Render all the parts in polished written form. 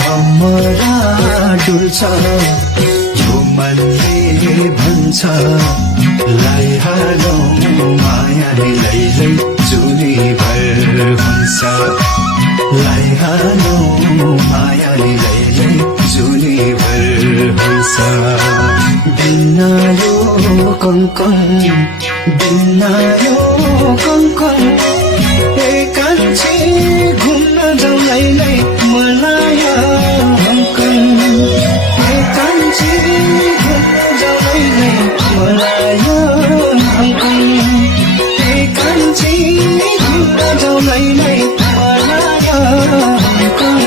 भमरा डुल्छ झुमनले भन्छ लैहालो मायाले लैलै जुनी भर हुन्छ लैहालो मायाले लैलै जुनी भर हुन्छ बिना यो कङ्कन बिना यो कङ्कन एकान्छे घुम्न जाऊ लैलै मलाई हङ्कन एकान्छे घुम्न जाऊ लैलै मलाई हङ्कन एकान्छे घुम्न जाऊ लैलै मलाई हङ्कन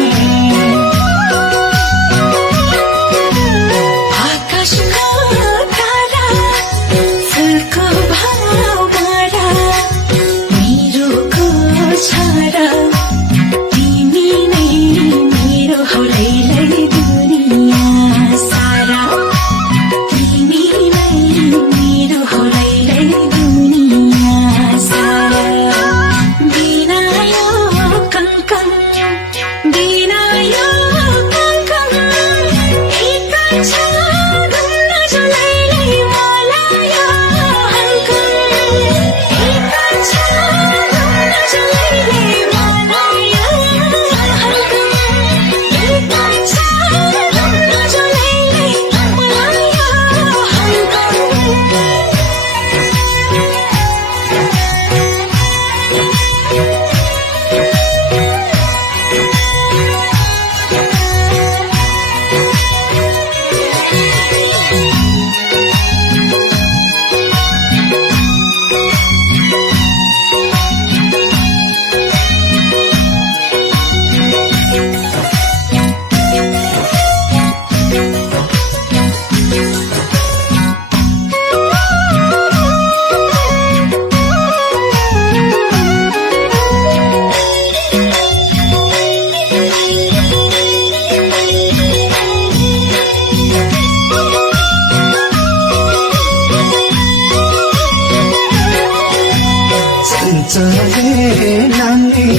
चले नानी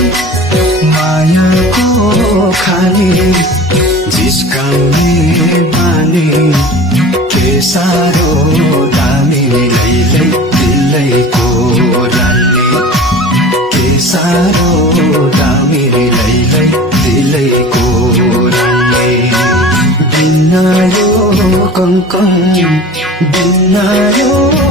मायाको खानी जिस्काउने बानी के साह्रो दामी लैलै दिलैको रानी के साह्रो दामी लैलै दिलैको रानी बिना यो कङ्कन बिना यो